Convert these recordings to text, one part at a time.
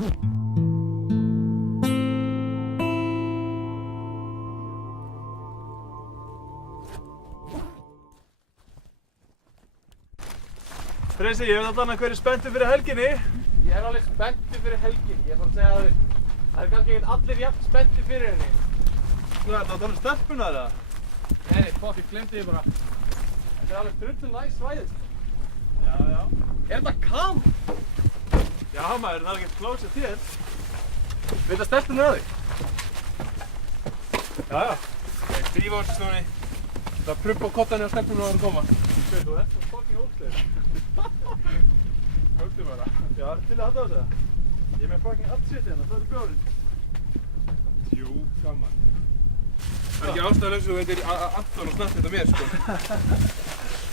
Freysi, ég veit allan að hver spenntur fyrir helginni. Ég alveg spenntur fyrir helginni. Ég bara að segja að það kannski ekkert allir jafn spenntur fyrir henni. Þú ert að tala stelpuna eða? Nei, fuck, ég glemdi því bara. Þetta alveg drullu næs svæðið. Já. Þetta kam? Já maður, það ekkert klósið þér. Veit að stelpunni að því? Já. Drífa á þessu snúni. Það prumpa á kottanni á stelpunni að koma. Þú ert svo fucking óslegur. Höldu bara. Já, til að hata á þessu. Ég með fucking allshit hérna, það er bjórinn. Jú, gaman. Það er ekki ástæðulegs og þetta er Anton og snart þetta mér, sko.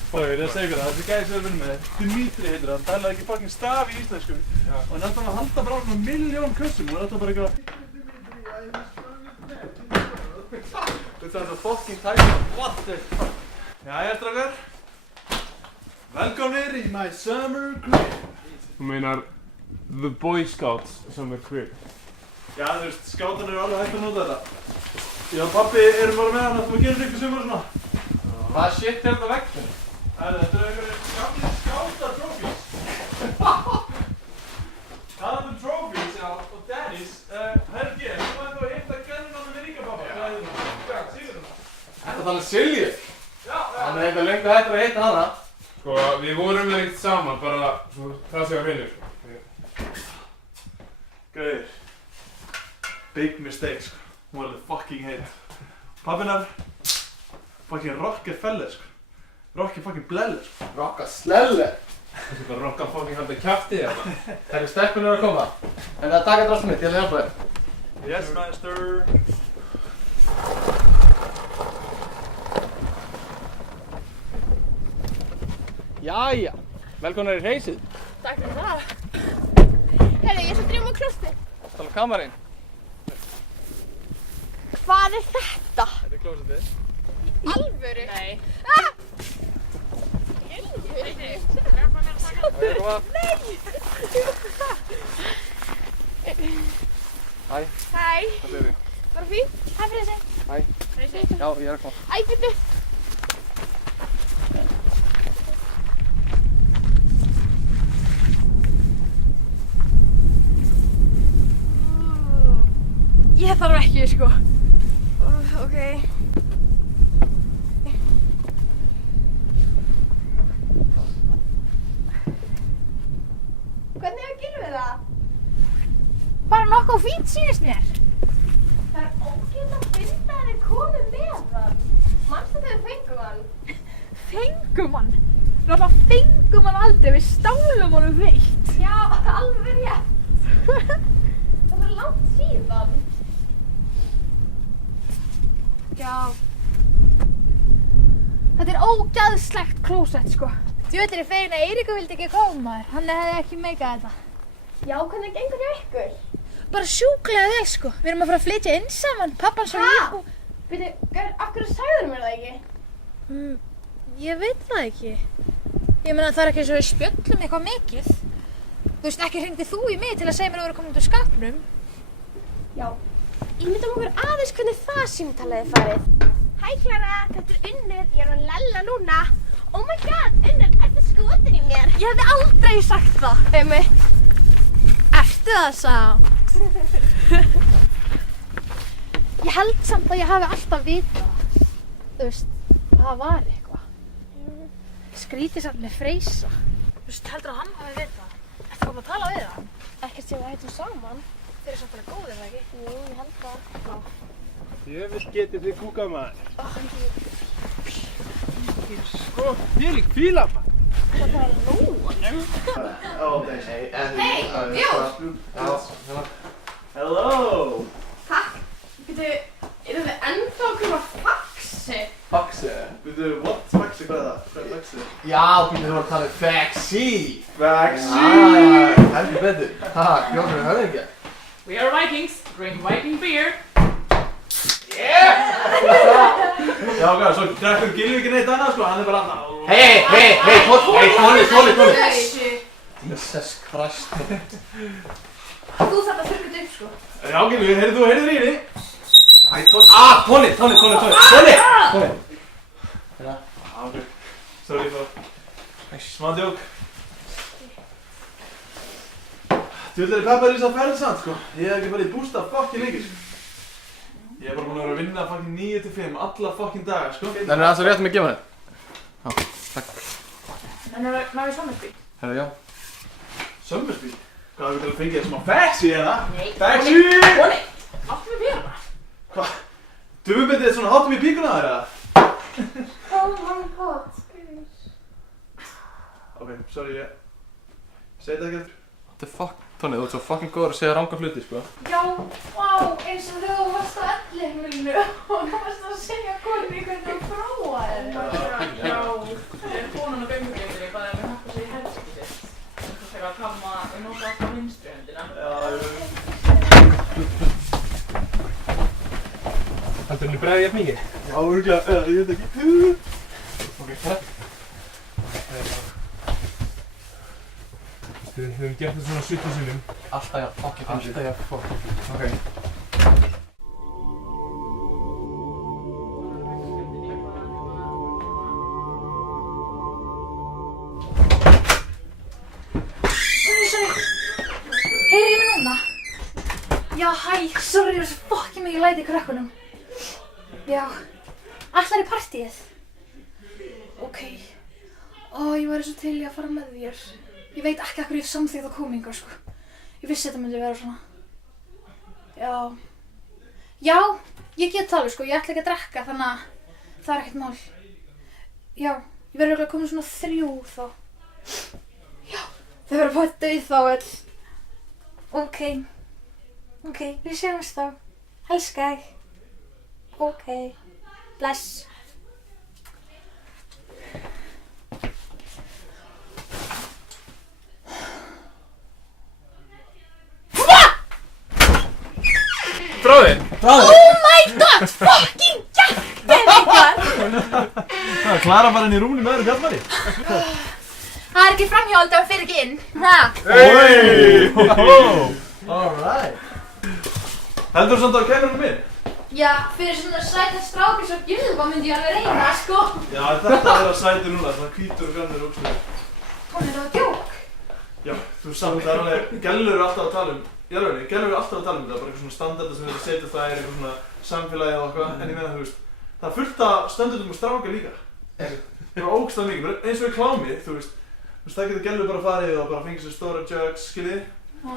Ég er að segja það, þessi gæði sem við vinnum með, Dimitri heitir hann, talar ekki fucking staf í íslensku. Og hann er alltaf að halda bara á svona 1.000.000 kössum og það er alltaf bara eitthvað. Þetta er það fucking tækna. What the fuck? Jæja, strákar. Velkomnir í my summer crib. Þú meinar The Boy Scouts summer crib. Já, þú veist, skátan eru alveg hægt að nota þetta. Ég og pabbi erum bara með hann að þú gerir ykkur sumar svona. Hvað shit er þetta vegna? Þetta eru einhverjir gamlir skáta-trophies. Talandi trophies, já, og Dennis, Helgi, þú maður þú að hitta gennuna með líka pappa. Hvað heitir hún? Sigurður hún? Þetta er Silju? Já. Hann er eitthvað lengur hættur að hitta hana. Sko, við vorum með eitt saman, bara það sé á hreinu, sko. Gauðir. Big mistake, sko. Hún var alveg fucking heit. Pappinar, fucking Rockefeller, sko. Rockefeller, sko. Rockefeller? Þessi bara rocka fucking halda kjafti hérna. Það er stelpunir að koma. En það taka drastum mitt, ég ætla að hjálpa þér. Yes, master. Jæja, velkonar í reysið. Takk fyrir það. Herru, ég skal drífa á klósettið. Tala um kamarinn. Hvað er þetta? Þetta er klósettið. Í alvöru? Nei. Í alvöru? Það er koma. Nei! Hæ. Hæ. Hvað segir þið? Bara fínt. Hæ fyrir þessi. Hæ. Freysi. Já, ég er að koma. Æ, byrju. Ég þarf ekki, sko. Ok. Hvernig hefur Gylfi það? Bara nokkuð fínt sýnist mér. Það er ógeðslega að finna að þið komið með hann. Manstu þegar við fengum hann? Fengum hann? Við náttúrulega fengum hann aldrei, við stálum honum veitt. Já, alveg rétt. Það var langt síðan. Já. Þetta er ógeðslegt klósett, sko. Djöðlir er fegin að Eiríkur vildi ekki koma, hann hefði ekki meikað þetta. Já, hvernig gengur hjá ykkur? Bara sjúklega vel, sko. Við erum að fara að flytja inn saman, pappan svo ég og... Bíddu, af hverju sagðirðu mér það ekki? Ég veit það ekki. Ég meina það er ekki eins og við spjöllum eitthvað mikið. Þú veist, ekki hringdi þú í mig til að segja mér að þú eru komin út úr skápnum. Já. Ímyndum okkur aðeins hvernig það símtalið er farið. Hæ Klara, þetta er Unnur, ég er að lella núna. Oh my god, Unnur, ertu skotin í mér? Ég hefði aldrei sagt það. Ertu það samt? Ég held samt að ég hafi alltaf vitað. Þú veist, það var eitthvað. Skrítið samt með Freysa. Þú veist, heldur að hann hafi vitað? Ertu komin að tala við hann? Ekkert sem við hættum saman. Þeir eru samt alveg góðir, eða ekki? Jú, ég held það. Ég vil getið þig kúkað maður. Sko, ég lík fíla maður. Það er lóanum. Hey, bjór! Hello! Takk. Býtu, eru þið ennþá að koma faxi? Faxi? Býtu, what? Faxi, hvað er það? Hvað er faxi? Já, býtu þú var að tala um faxi. Faxi! Heldur betur. Haha, Björn er höfðingja. We are Vikings, drink Viking beer. Já, ok, svo drekkur Gylfi ekki neitt annað, sko, hann er bara annað. Hey, Tony. Jesus Christ. Þú þarf að þurrka þetta upp, sko. Já, Gilvi, heyrðu í henni. Æ, Toni! Ok. Sorry for smá djók. Djúlega peppar í þess að ferð samt, sko. Ég hef ekki farið í bústa fucking lengi, sko. Ég hef bara búin að vera að vinna fucking 9 til 5 alla fucking daga, sko. Það er aðeins að rétt með að gefa þér. Já, takk. En má við samverðsbíl? Herðu, já. Sömmerspíl? Hvað, við viljum fengið smá faxi hérna? Nei. Faxi! Bóni! Áttu við bíluna? Hvað? Dufubitið er svona hátum í píkuna þér, eða? Oh my god. Ok, sorry, ég segi þetta ekki eftir. What the fuck, Toni, þú ert svo fucking góður að segja ranga hluti, sko. Já, vá, eins og þegar þú varst á elliheimilinu og þú varst að segja konunni hvernig þú prófaði. Já, það er konan og göngugleymdri, hvað er með hjálpa sér í helskipti sitt. Það er að kalma, við nota alltaf vinstri hendina. Já, Heldur henni bregði jafn mikið? já, örgulega, ég veit ekki. Ok, takk. Við höfum gert þetta svona 70 sinnum. Alltaf jafn fucking fyndið. Alltaf jafn fucking fyndið. Ok. Sorry. Heyri ég mig núna? Já, hæ, sorry, ég er svo fucking mikið læti í krökkunum. Já, ætlar í partíið? Ok. Ó, ég væri svo til í að fara með þér. Ég veit ekki af hverju ég samþykkt á komingar, sko. Ég vissi þetta myndi vera svona. Já. Já, ég get það alveg, sko. Ég ætla ekki að drekka, þannig að það er ekkert mál. Já, ég verður örugglega komin svona 3 þá. Já, þau verður bara dauð þá öll. Ok, við sjáumst þá. Elska þig. Ok, bless. Bráðið! Oh my god, fucking gættir! Það er Klara bara inn í rúmni með þér Bjarnari. Það er ekki framhjáld ef hann fer ekki inn. Ha? Hey! Alright. Heldur þú samt að kennurinn minn? Já, fyrir svona sæta strákir svo Gylfa myndi ég alveg reyna, sko. Já, þetta er að sæti núna, svona hvítur og grannur og úkslega. Hún er það djók. Já, þú samt, það er alveg, gælur eru alltaf að tala um, í alveg, gælur eru alltaf að tala um þetta, bara eitthvað svona standarda sem við erum að setja það er eitthvað svona samfélagið og eitthvað, en ég meina, þú veist, það er fullt af standardum og strákar líka. Það er ógeðslega mikið, bara eins og í klámi, þú veist, það getur gælur bara farið og bara fengið sér stóra jugs, skiljið. Já,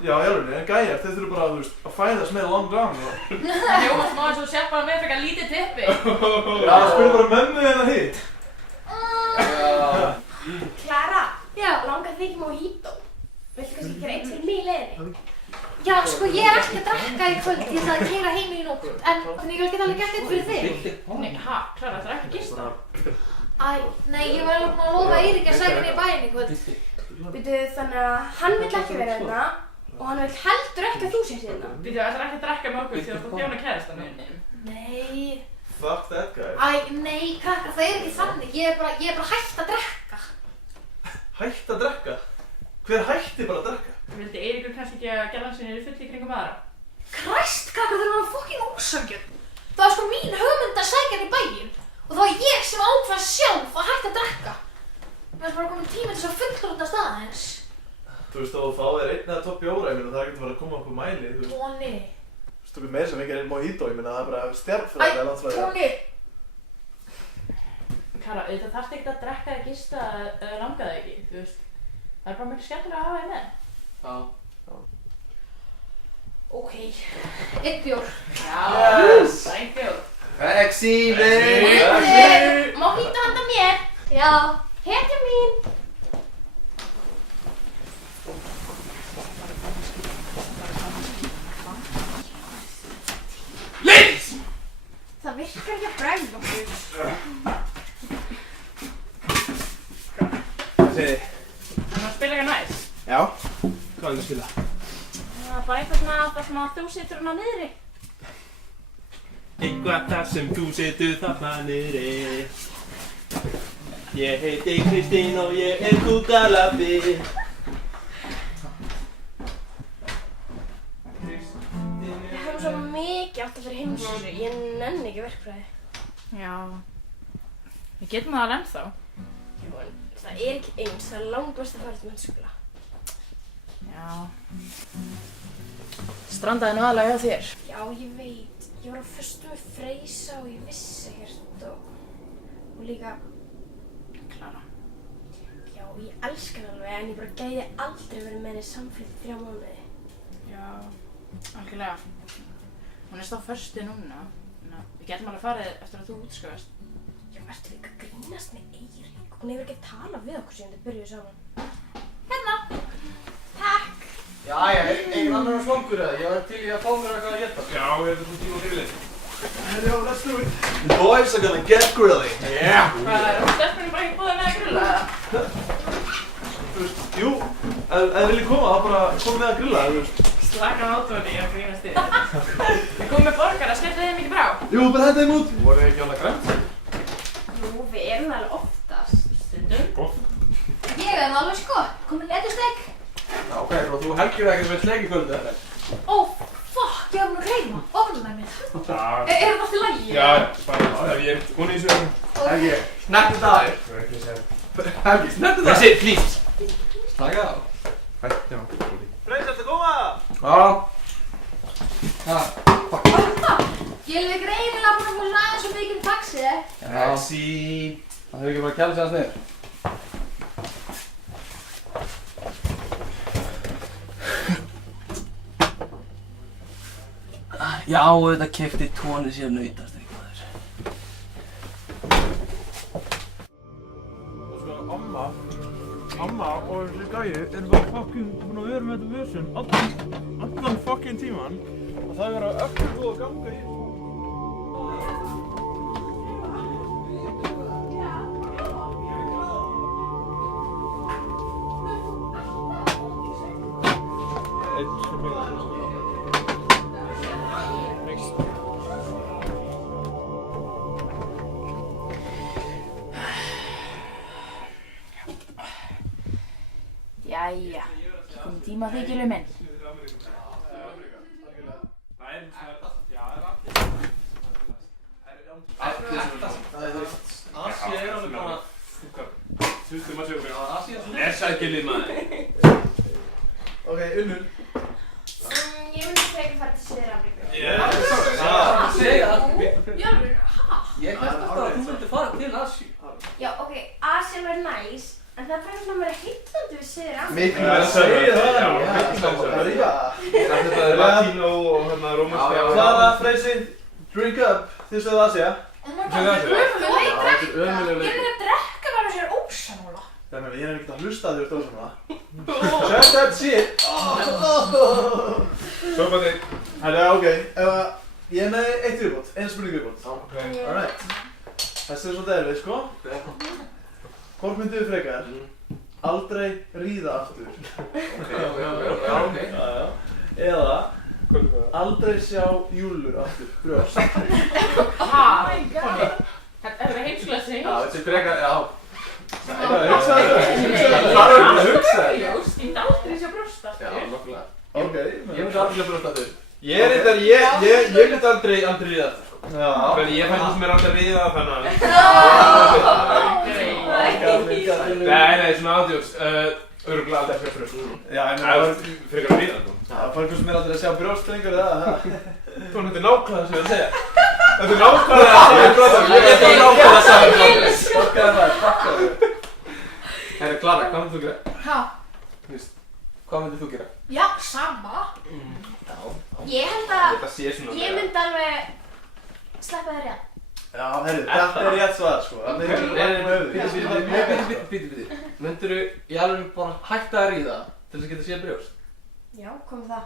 í alveg, en gæjar, þeir þurfu bara, þú veist, að fæðast með long gone og... Það hljómar smá eins og sér bara með frekar lítið tippi. Já, spurðu bara mömmu hérna hitt. Klara, Já. langar þig ekki mojito? Viltu kannski gera eitt fyrir mig í leiðinni? Já, sko, ég er ekki að drekka í kvöld, ég ætla að keyra heim í nótt, en þannig ég get alveg gert eitt fyrir þig. Nei, Klara, það er ekki gista. Æ, nei, ég var alveg búin að lofa Eiríki að sækja henni í bæinn í kvöld. Veitu, þannig að hann vill ekki vera hérna og hann vill heldur ekki að þú sést hérna. Við þau ætlar ekki að drekka með okkur því að þú þjóna kærastan minni. Nei. Fuck that guy. Æ, nei, krakkar, það er ekki þannig. Ég er bara hætt að drekka. Hætt að drekka? Hver hætti bara að drekka? Vildi Eiríkur kannski ekki að gerðan sinni eru full í kringum aðra? Kræst, krakkar, það var fucking ósöngjöld. Það var sko mín hugmynd að sækja henni í bæinn og það var ég sem ákvað sjálf að hætta að drekka. Mér er bara komin tími til þess að fullorðna staðins. Þú veist, þá fá þér einn eða 2 bjóra, ég meina það getur bara að koma okkur mæli, þú veist. Tóni. Þú veist, þú getur meira sem ekki einn mojito, ég meina það er bara stjarnfræðilega landslæði. Tóni. Klara, auðvitað þarfst ekkert að drekka eða gista eða langa það ekki, þú veist. Það er bara mjög skemmtilega að hafa þig með. Já. Ok, 1 bjór. Já, Yes! thank you. Sexy, baby! Mojito handa mér. Já. Hetja mín. Ladies! Það virkar ekki að bregða okkur. Hvað segir þið? Þannig að spila eitthvað næs. Já. Hvað er það að spila? Það er bara eitthvað svona það sem að þú situr hérna niðri. Eitthvað þar sem þú situr þarna niðri. Ég heiti Kristín og ég er kúkalabbi. þurfum svo mikið alltaf fyrir heimsvísu. Ég nenni ekki verkfræði. Já. Við getum það alveg ennþá. Jú, en það er ekki eins. Það er langt best að fara til mennskóla. Já. Strandaði nú aðalega hjá þér. Já, ég veit. Ég var á föstu með Freysa og ég vissi ekkert og líka Klara. Já, ég elska hann alveg en ég bara gæti aldrei verið með henni samfleytt í 3 mánuði. Já, algjörlega. Hún er stáð föstu núna. Við getum alveg farið eftir að þú útskriðast. Já, ertu líka að grínast með Eirík? Hún hefur ekki talað við okkur síðan þið byrjuðu saman. Hérna! Takk! Jæja, engin annar á svangur eða? Ég var til í að fá mér eitthvað að geta. Já, ég er svona tíma grillin. Yo, let's do it. The boys are gonna get grilling. Yeah! Hvað er það? Stelpunni bara ekki búið með að grilla eða? Þú veist, jú, ef þið viljið koma, þá bara komið með að grilla, þú veist. Slaka á tóni, ég er að grínast þig. Við komum með borgara, skelltu þið mikið brá? Jú, bara þetta þeim út. Voru þið ekki alveg grænt? Jú, við erum alveg oftast. Stundum. Ég er alveg sko, komið letustek. Já, ok, og þú helgir það ekkert með sleik í kvöldu eða? Ó, fuck, ég var búin að gleyma. Ofnum mitt. Já, Er það allt í lagi? já, bara ef ég er hún í þessu. Helgi, snettu dagur. Þú er ekki að segja. Helgi, snettu dagur. Þessi, please! Slaka á. Hætti á. Freys, ertu að koma? Já. Ég er greinilega búin að fá svona aðeins og mikið taxi. Taxi. Það hefur ekki bara kælt sér að snið. Já, þetta kefti tóni sér nautastrik maður. Sko, amma og þessi gæi eru bara fucking búin að vera með þetta vörsun allan fucking tíman og það er verið að öllum góð að ganga í. Jæja, komið tíma að þig, Gylfi minn. Asi er alveg bara... Þurftum að segja okkur. Asi er svona... Lessagilið maður. Ok, Unnur. Ég myndi frekar fara til Suður-Ameríku. Segja það. Jörgur, hæ? Ég held alltaf að þú myndir fara til Asi. Já, ok, Asía var næs, en það fæði svona meira heillandi við Suður-Ameríku. Miklu að segja það. Þetta er latínó og hérna rómanska. Klara, Freysi, drink up. Þið sögðu Asía. Þú veit drekka. Ég er að drekka bara sér ósammála. Þannig að ég er ekkert að hlusta að þú ert ósammála. Shut that shit. Svo bara þig. Herra, ok. Ég er með eitt viðbót. Einn spurning viðbót. Alright. Þessi er svolítið erfið, sko. Hvort myndið þið frekar? Aldrei ríða aftur. Já, ok. Eða aldrei sjá júlur aftur. Brjóst. Hæ? Er það heimskulega sig? Já, þetta er frekar, já. Það er að hugsa. Ljóst, ég myndi aldrei sjá brjóst aftur. Já, nokkulega. Ok. Ég myndi aldrei brjóst aftur. Ég myndi aldrei ríða þetta. Já. Þannig ég fætti sem er aldrei ríða þannig að... Nei, svona ándjóks. Örugglega aldrei fyrir brjóst. Já, en Það er frekar að ríða þetta. það er fólk sem er aldrei að sjá brjóst lengur eða það. Þetta er nákvæmlega sem ég er að segja. Þetta er nákvæmlega það sem ég er að segja. Ég er nákvæmlega það sem ég er að segja. Fokkaði það, fokkaði. Herra, Klara, hvað myndir þú gera? Hæ? Hvað myndir þú gera? Já, sama. Ég held að Þetta sé svona... ég myndi alveg sleppa þér rétt. Já, herru, þetta er rétt svar, sko. Þetta er Bíti. Myndirðu í alveg bara hætta að ríða til þess að geta séð brjóst? Já, kom það.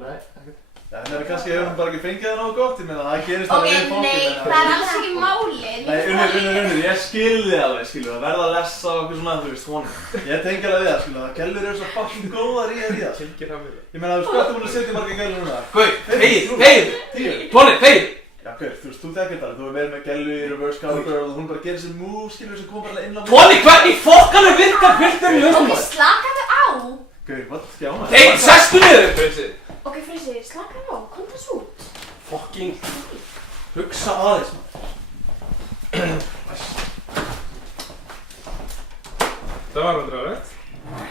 Nei, ekkert. Það er kannski hefur hún bara ekki fengið það nógu gott, ég meina það gerist Ok, alveg í fólki. nei, það er alls ekki málið. Nei, unnur, ég skilði alveg, skilur, að verða að lesa og eitthvað svona, þú veist, svona. Ég tengi alveg við það, skilur, að gælur eru svo fucking góðar í að ríða. Tengir það við það. Ég meina, þú veist, hvað þú búin að setja marga gælur núna? Gauð, þegið! 10. Tóni, þegið! Já, Gaur, þú veist, þú þekkir það, þú hefur verið með gælu í reverse cowgirl og hún bara gerir sér move, skilur, sem kom bara inn á Tóni, hvernig fokkanum virkar piltur í hausnum? Ok, slakaðu á. Gaur, what? Já, maður. Þeir, sestu niður! Ok, Freysi, slaka á, komdu þessu út. Fucking hugsa aðeins maður. Það var aldrei rætt.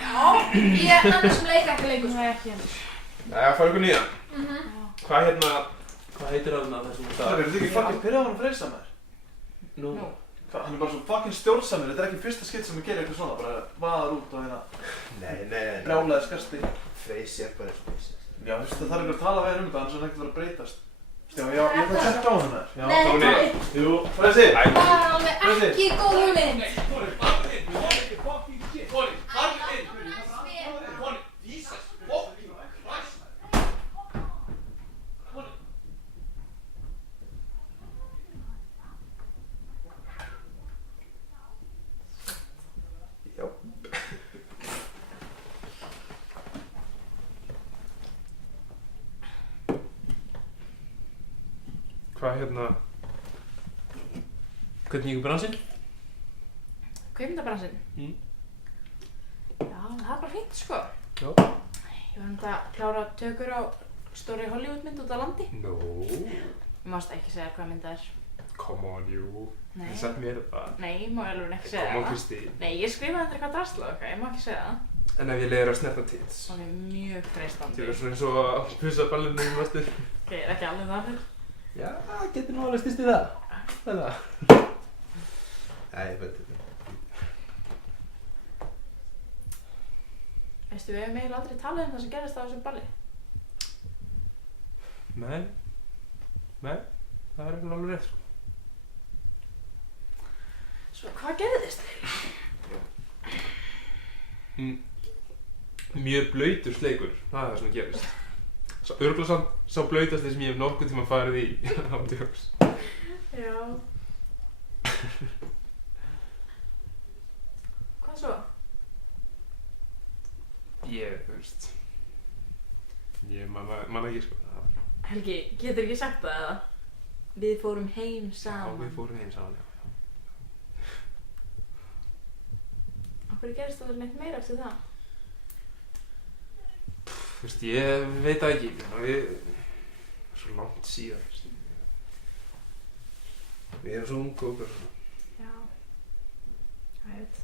Já, ég nefnir sem leika ekki lengur. Nei, ekki hendur. Jæja, fara ykkur nýja. Hvað heitir hann að þessum Það verður ekki fucking pyrraður að Freysa maður. Nú. Hvað, hann er bara svo fucking stjórnsamur, þetta er ekki fyrsta skipt sem ég gerir eitthvað svona, bara vaðar út og hérna Nei. brjálaði skasti. Freysi er bara eins og Freysi. Já, þú veist, það þarf ekki að tala við hann þetta, annars er hann ekkert að vera að breytast. Já, ég ætla að tjekka á hann þar. Nei, Tóni. Jú, Freysi! það er alveg ekki góð hugmynd. Já. Hvað Hvernig ykkur bransinn? Kvikmyndabransinn? Mm. Já, það er bara fínt, sko. Já. Ég var að klára tökur á stóri Hollywoodmynd út á landi. No. Ég mást ekki segja hvað mynd það er. Come on, jú. Nei. Þið sagt mér þetta. Nei, ég má alveg ekki segja Come on, það. Kristi. Nei, ég skrifaði þetta eitthvað drasla, ok, ég má ekki segja það. En ef ég leiðir að snerta tits. Hún er mjög freistandi. Þið verður svona eins og að pussa ballinu í mastur. Ok, er ekki alveg það fyrir. Já, getur nú alveg stýst í það. Það er það. Nei, ég veit þetta. Veistu, við hefum eiginlega aldrei talað um það sem gerðist á þessum balli. Nei, það er eitthvað alveg rétt, sko. Svo, hvað gerðist þér? Mjög blautur sleikur, það er það sem gerist. Örugglega sá blautasti sem ég hef nokkuð tíma farið í ándjóks. Já. Hvað svo? Ég man ekki, sko. Helgi, getur ekki sagt það eða? Við fórum heim Já, saman. við fórum heim saman, já. Okkur gerist það neitt meira eftir það? Þú veist, ég veit það ekki. Svo langt síðan, veist. Við erum svo ungu og okkur svona. Já. Það veit.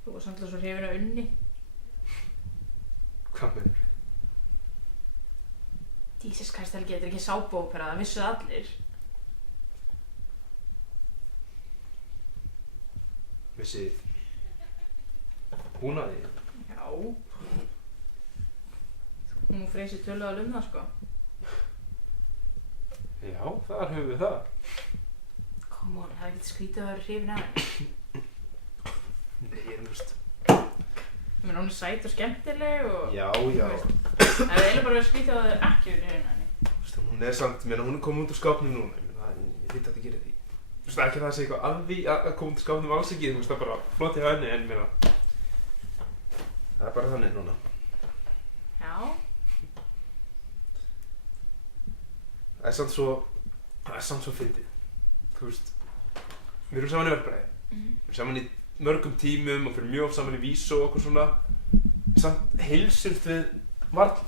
Þú var samt alveg svo hrifin af Unni. Hvað meinarðu? Jesus Christ, Helgi, þetta er ekki sápuópera, það vissu það allir. Vissi hún að því? Já. Hún og Freysi töluðu alveg um það, sko. Já, þar höfum við það. Come on, það er ekkert skrítið að vera hrifin af henni. Nei, ég er veist. Ég meina, hún er sæt og skemmtileg og... Já. Það er eiginlega bara verið skrítið að það er ekki verið hrifin af henni. Þú veist, hún er samt, hún er komið út úr skápnum núna. Ég veit að þetta gerir því. Þú veist, ekki það að segja eitthvað að því að koma út úr skápnum alls ekki. Þú veist, það er bara flott í henni, en meina... Það er bara þannig núna. Já. Það er samt svo fyndið. Þú veist, við erum saman í verkfræði. Við erum saman í mörgum tímum og fyrir mjög saman í vísó og okkur svona. Samt heilsumst við varla.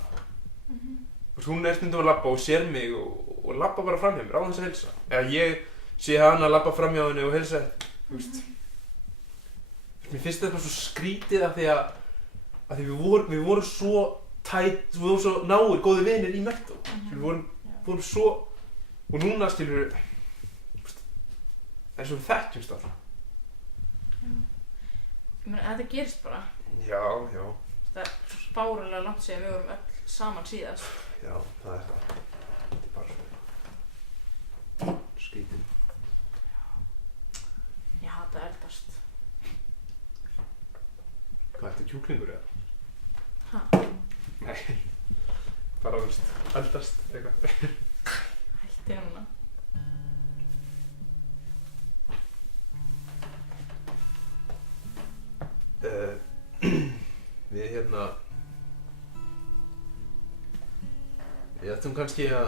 Þú veist, hún er stundum að labba og sér mig og labba bara fram hjá mér á þess að heilsa. Eða ég sé hana að labba fram hjá henni og heilsa, þú veist. Mér finnst þetta bara svo skrítið af því að við vorum svo tætt, við vorum svo náir, góði vinir í Mettó. Við vorum svo, og núna skilur við, eins og við þekkjumst alltaf. Ég meina, þetta gerist bara. Já. Það er svo spáralega langt síðan við vorum öll saman síðast. Já, það er það. Þetta er bara svo skrítið. Ég hata að eldast. Hvað, ertu kjúklingur eða? Ha? Nei, bara þú veist, eldast eitthvað. Hætti núna. Við ættum kannski að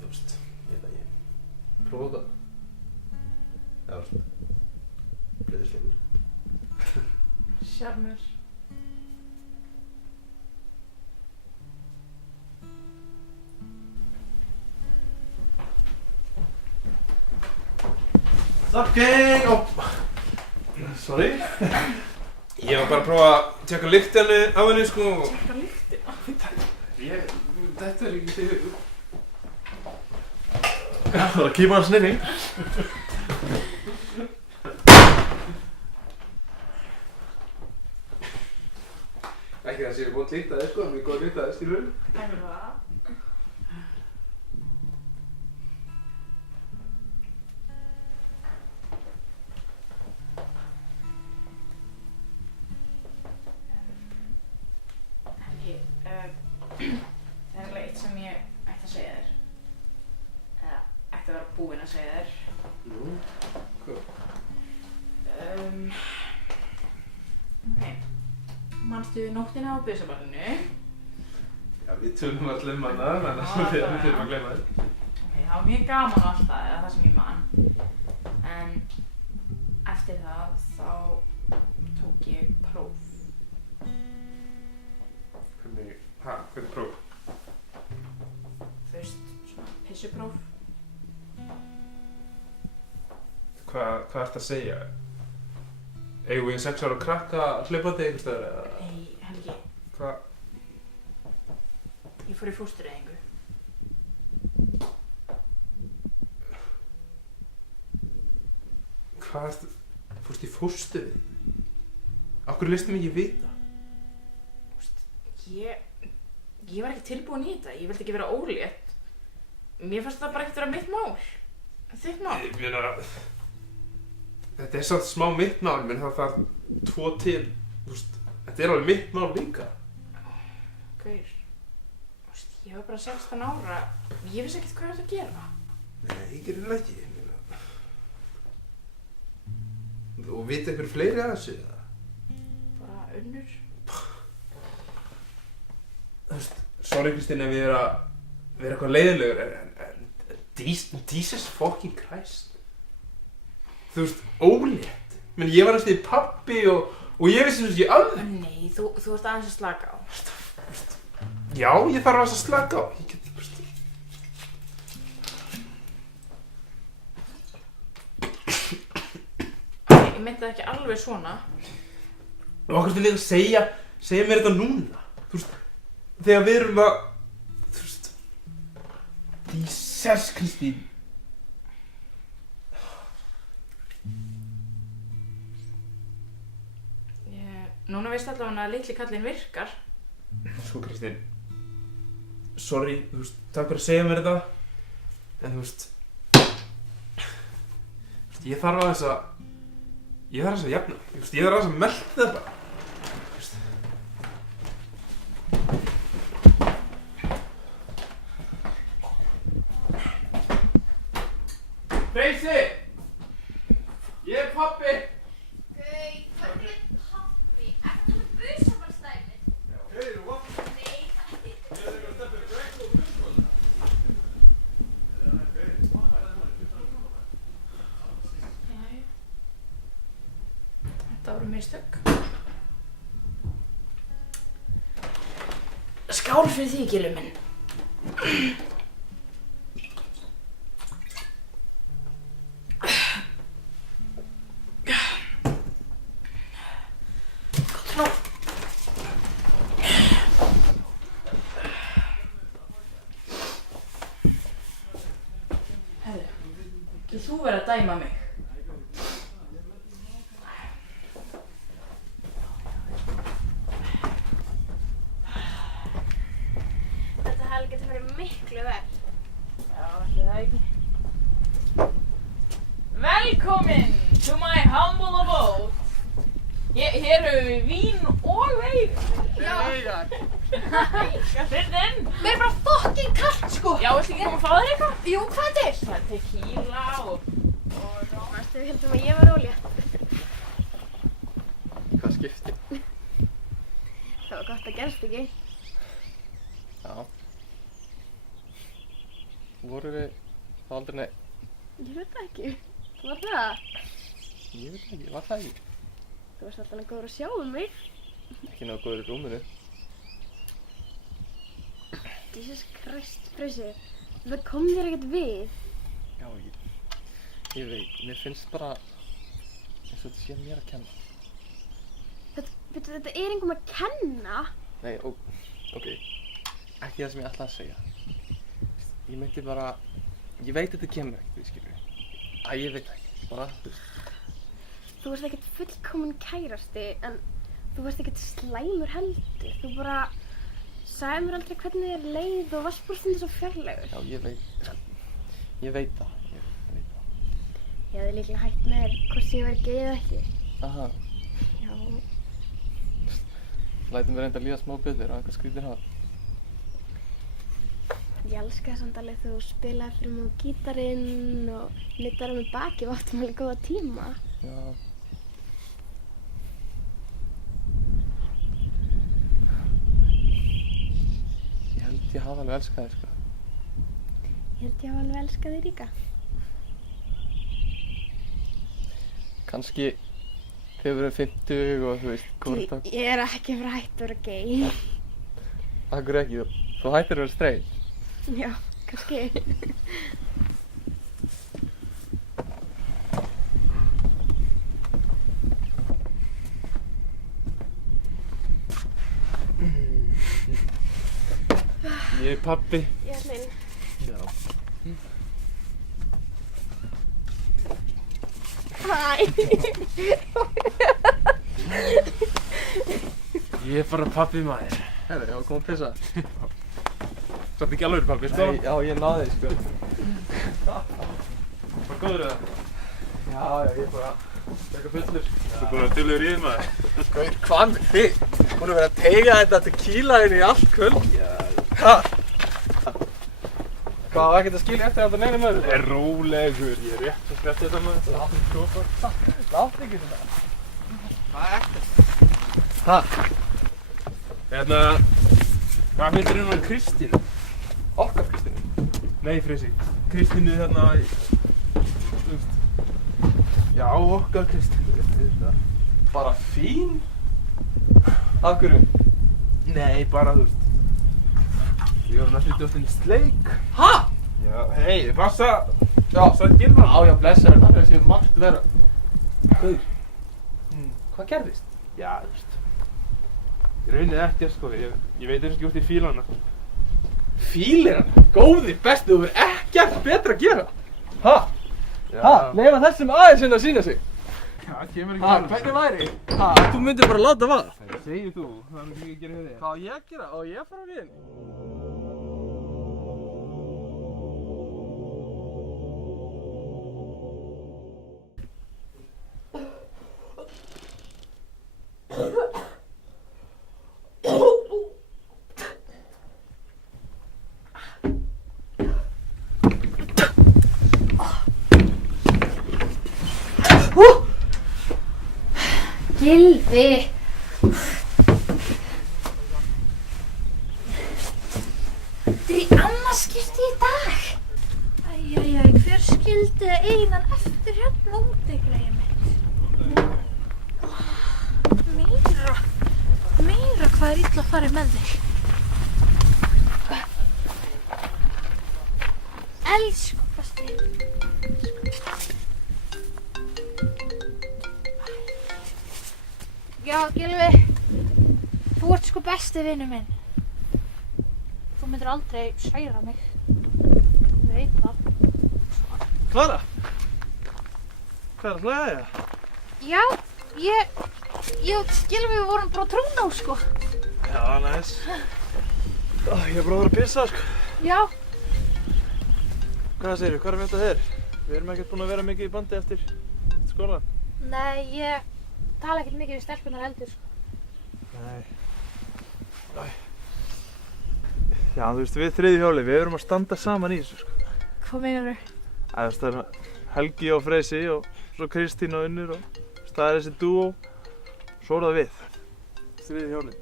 þú veist, ég veit ekki, prófa eitthvað. Já, svona, blöðisleikur. Sjarmur. Sup gang? Sorry. Ég var bara að prófa að tjekka lyktinni af henni, sko. Tjekka lyktina? Þetta er ekki til... Það var að kýpa hans nýring. Ekki það sé búin að lykta þig, sko, en við góðum að lykta þig, skilur við? Hefur það? Helgi, það er eiginlega eitt sem ég ætti að segja þér. Eða ætti að vera búinn að segja þér. Nú, hvað? Ok. Manstu nóttina á bysaballinu? Já, við tölum allir um hana, en Já, við það- þurfum að gleyma þér. Ok, það var mjög gaman og allt það, eða það sem ég man. En eftir það þá tók ég próf. Hvernig próf? Þú veist, svona pissupróf. Hvað ertu að segja? Eigum við 6 ára krakka hlaupandi einhvers staðar, eða? Nei, Helgi, Hvað? ég fór í fóstureyðingu. Hvað ertu? Fórstu í fóstureyðingu? Af hverju leistum ekki vita? Ég var ekki tilbúin í þetta, ég vildi ekki vera ólétt. Mér fannst það bara ekkert vera mitt mál. Þitt mál. Ég meina... Þetta er samt smá mitt mál, menn það þarf 2 til, þú veist, þetta er alveg mitt mál líka. Gaur, þú veist, ég var bara 16 ára, ég vissi ekkert hvað ég ætti að gera. Nei, ég gerir það ekki, ég meina... Og vita einhver fleiri að þessu, eða? Bara önnur. Þú veist, sorry Kristín ef ég er að vera eitthvað leiðilegur, en Jesus fucking Christ. Þú veist, ólétt. Menn ég var næstu í pabbi og ég vissi þessu ekki alveg. Nei, þú ert aðeins að slaka á. Já, ég þarf aðeins að slaka á. Ég get, þú veist. Ég meinti það ekki alveg svona. Og okkur til ég að segja mér þetta núna. Þú veist, þegar við erum að, þú veist, Jesus Kristín. Núna veist allavega að litli kallinn virkar. Sko Kristín, sorry, þú veist, takk fyrir að segja mér þetta. En þú veist, ég þarf aðeins að jafna. Þú veist, ég þarf aðeins að melta þetta. Þú veist. Freysi! Ég er pabbi! Gauð, hvernig er pabbi? Ertu með busaballstæmi? Hey, what? Nei, það er ekki. Ég er eitthvað að steppa ykkur ekki á busskóla. Þetta voru mistök. Skál fyrir því, Gylfi minn. Herðu, ekki þú verið að dæma mig. Þetta hefði getið farið miklu verð. Já, ætli það ekki. Velkomin to my humble abode. Hér höfum við vín og veig. Já. Fyrir inn. Mér er bara fucking kallt, sko. Já, viltu ekki koma að fá þér eitthvað? Jú, hvað er til? Það er tequila og... Manstu, við heldum að ég var ólétt. Hvað skipti? Það var gott að gerast ekki. Já. Voru við þá aldrei nei? Ég veit það ekki. Var það? Ég veit ekki, var það ekki? Þú varst alltaf góður að sjá mig. Ekki náðu góður í rúminu. Jesus Christ, Freysi. Það kom þér ekkert við. Já, Ég veit, mér finnst bara eins og þetta sé mér að kenna. Þetta er engum að kenna. Nei, ok, ekki það sem ég ætlaði að segja. Ég meinti bara, ég veit þetta kemur ekkert, skilur. Ég veit ekki, bara, Þú varst ekkert fullkominn kærasti, en þú varst ekkert slæmur heldur. Þú bara sagði mér aldrei hvernig þér leið og varst bara stundum svo fjarlægur. Já, ég veit það. Ég veit það. Ég hefði líklega hætt með þér hvort ég væri gay eða ekki. Aha, Já. lætum við reynda að líða smá betur á eitthvað skrýtir hafa. Ég elskaði samt alveg þegar þú spilaði fyrir mig á gítarinn og nuddaði á mig baki og áttum alveg góða tíma. Já. Ég held ég hafa alveg elskað þig, sko. Ég held ég hafa alveg elskað þig líka. Kannski þegar við erum 50 og þú veist, hvort að... Ég er ekki að fara að hætta að vera gay. Akkur ekki, þú hættir að vera straight. Já, kannski. Ég er pabbi. Ég ætla inn. Já. Hæ! Ég er bara pabbi maður. Herri, já, kom að pissa. Samt ekki alveg pabbi, sko? Nei, já, ég náði þig, sko. Var góður eða? Já, ég er bara eitthvað fullur. Þú er búin að vera duglegur í þig maður. Gaur, hvað með þig? Búin að vera að teyga þetta tequila inn í allt kvöld? Já. Hæ? Hvað, var ekkert að skilja eftir þetta neina maður? Ég er rólegur, ég er rétt að spretta þetta maður. Láttu ekki þetta. Hvað er ekkert? Hæ? Hérna, hvað finnst þér um Kristínu? Okkar Kristínu? Nei, Freysi. Kristínu hérna, þú veist. Já, okkar Kristínu. Bara fín? Af hverju? Nei, bara, þú veist. Við vorum að flytja oft inn í sleik. Hæ? Já, hei, passa Já. að gera það. Já, blessa þér, það sé margt vera. Gaur, hvað gerðist? Já, þú veist. Ég raunin ekkert, sko. Ég veit eins og ekki hvort ég fíla hana. Fílir hann? Góði, besti, þú verður ekkert betra að gera. Hæ? Já. Hæ? Leifa þessum aðeins inn að sýna sig. Já, kemur ekki Hæ, hvernig væri? Hæ? Þú myndir bara láta vaða. Það segir þú. Það er ekki að gera hjá þig. Hvað á ég að gera? Á ég að fara við henni? Gylfi! Þetta er í annað skipti í dag. Æjæjæj, hver skildi einan eftir hérna úti, greyið mitt? Meira hvað er illa að fara með þig. Elsku besti. Já, Gylfi, þú ert sko besti vinur minn. Þú myndir aldrei særa mig. Ég veit það. Klara? Hvað er að hlæja? Já, ég og Gylfi við vorum bara á Trúnó, sko. Já, næs. Ég er bara að fara að pissa, sko. Já. Hvað segirðu? Hvað er þetta þér? Við erum ekkert búin að vera mikið í bandi eftir skólan. Nei, ég tala ekkert mikið við stelpunar heldur, sko. Nei. Æ. Já, þú veist, við þriðju hjóli, við erum að standa saman í þessu, sko. Hvað meinarðu? Það er Helgi og Freysi og svo Kristín og Unnur og það er þessi dúó. Svo er það við. Þriðju hjóli.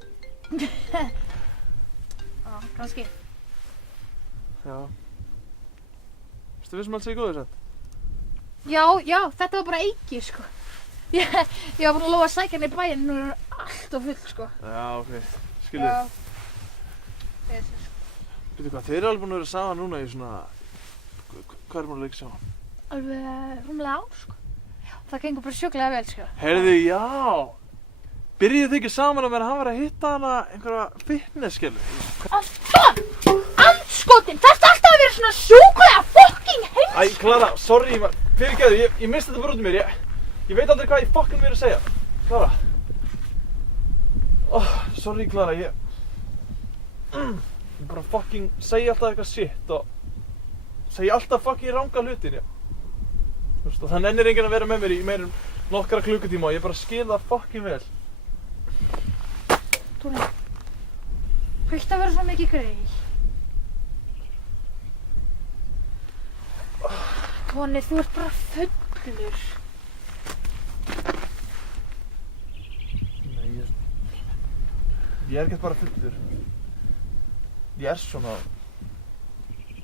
Já, kannski. Já. Veistu við sem allt sé góður satt? Já, þetta var bara eiki, sko. Ég var búin að lofa að sækja hann í bæinn, nú er hann allt of full, sko. Já, ok. Skilju. Veitu hvað, þeir eru alveg búin að vera saman núna í svona... Hvað er búin að leika saman? alveg rúmlega ár, sko. Það gengur bara sjúklega vel, sko. Heyrðu, já. Byrjuðu þið ekki saman að hann var að hitta hana einhverja fitness-skelu? Anton! Andskotin! Þarftu alltaf að vera svona sjúklega fucking heimsk! Æ, Klara, sorry, fyrirgefðu, ég misti þetta bara út í mér. Ég veit aldrei hvað ég fucking verið að segja. Klara. Sorry, Klara, ég bara fucking segja alltaf eitthvað shit og segja alltaf fucking ranga hlutin, já. Þú veist, og það nennir enginn að vera með mér í meira en nokkra klukkutíma og ég bara skil það fucking vel. Tóni, hægt að vera svo mikið greið. Tóni, þú ert bara fullur. Nei, ég er ekkert bara fullur. Ég er svona...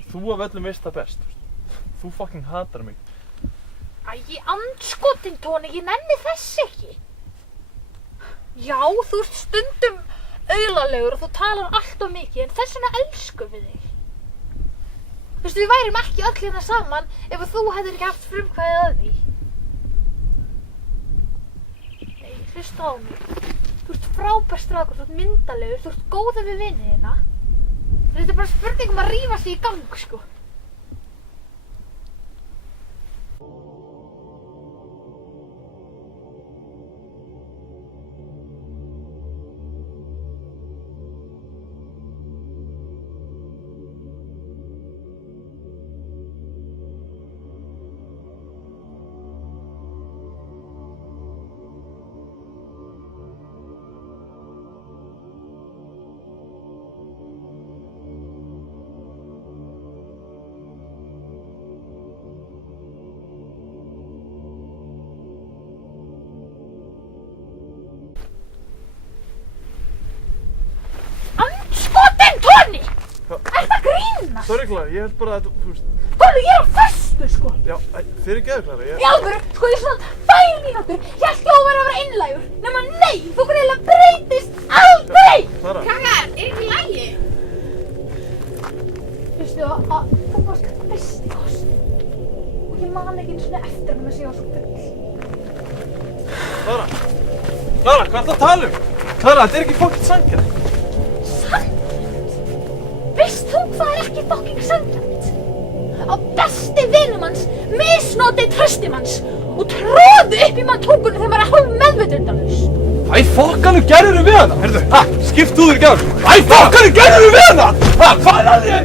Þú af öllum veist það best. Þú fucking hatar mig. Æ, andskotin, Tóni, ég nenni þess ekki. Já, þú ert stundum aulalegur og þú talar allt of mikið, en þess vegna elskum við þig. Þú veist, við værum ekki öll hérna saman ef þú hefðir ekki haft frumkvæðið að því. Nei, hlusta á mig. Þú ert frábær strákur, þú ert myndalegur, þú ert góður við vini þína. Þetta er bara spurning um að rífa sig í gang, sko. Sorry, Klara, ég held bara að þú veist... Tóni, ég er á föstu, sko. Já, fyrirgefðu, Klara, Í alvöru, sko, ég svona 2 mínútur hélt ég á að vera einlægur. Nema nei, þú greinilega breytist aldrei! Klara. Krakkar, er ekki í lagi? Veistu að þú varst besti kost. Og ég man ekki einu sinni eftir hann að ég var svo full. Klara, hvað ertu að tala um? Klara, þetta er ekki fucking sanngjarnt. Veist þú hvað er ekki fucking sanngjarnt? Á besti vinum hans misnoti trausti manns og tróði upp í mann tungunni þegar maður er hálf meðvitundalaus. Æ, fokkanum gerðurðu við hana? Heyrðu, skipt þú þér gafur. Æ, fokkanum gerðurðu við hana? Hvað er að þér?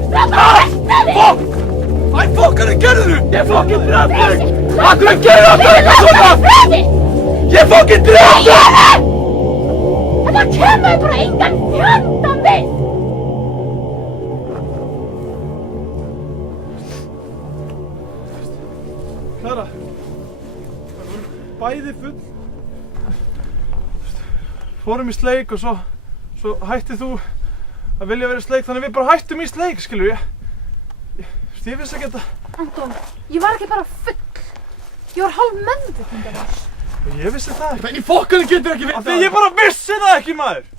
Æ, fokkanum gerðurðu? Ég fokkin draf þig. Hvað gerðu það eitthvað svona? Ég fokkin draf þig. Þetta kemur bara engan fjöndan við. Klara, við vorum bæði full. Fórum í sleik og svo hættið þú að vilja vera í sleik, þannig að við bara hættum í sleik, skilur ég. Ég vissi ekki þetta. Anton, ég var ekki bara full. Ég var hálf meðvitundalaus. Ég vissi það ekki. Hvernig fokkanum getur ekki Af því ég bara vissi það ekki, maður.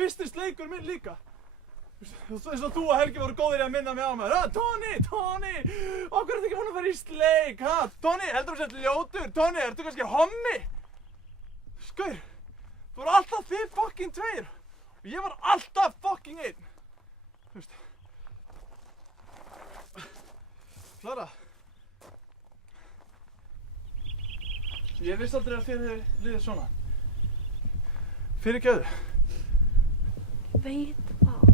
Fyrsti sleikur minn líka. Þess að þú og Helgi voru góðir í að minna mig á maður. Tóni, okkur ertu ekki búin að fara í sleik, ha? Tóni, heldur þú sért ljótur? Tóni, ertu kannski hommi? Skaur, þú voru alltaf þið fucking tveir. Og ég var alltaf fucking einn. Þú veist. Klara. Ég vissi aldrei að þér hefði liðið svona. Fyrirgefðu. Veit það.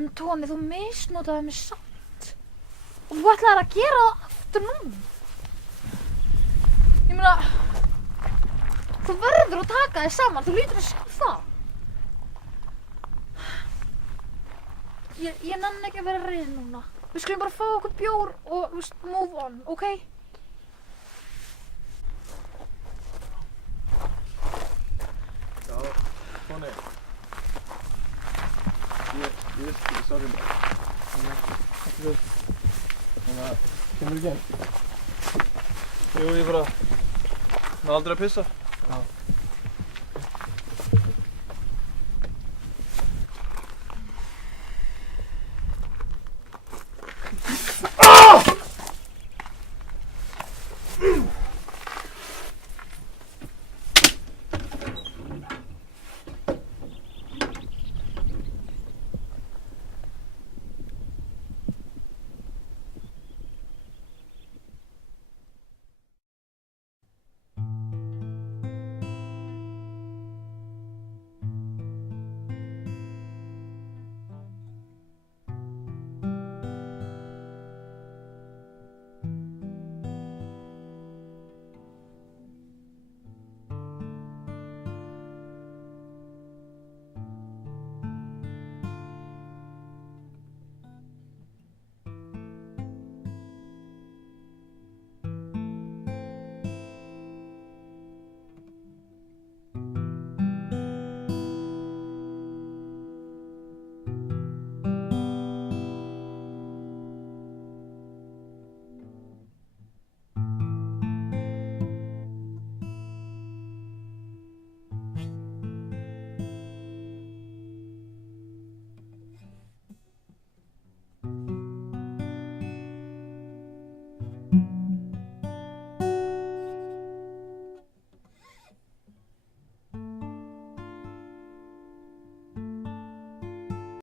En Tóni, þú misnotaði mig samt. Og þú ætlaðir að gera það aftur núna. Ég meina, þú verður að taka þig saman, þú lítur að sjá það. Ég nenni ekki að vera reið núna. Við skulum bara fá okkur bjór og move on, ok? Já, Tóni. Þannig að, kemur ekki heim. Jú, ég bara... Ná aldrei að pissa. Já.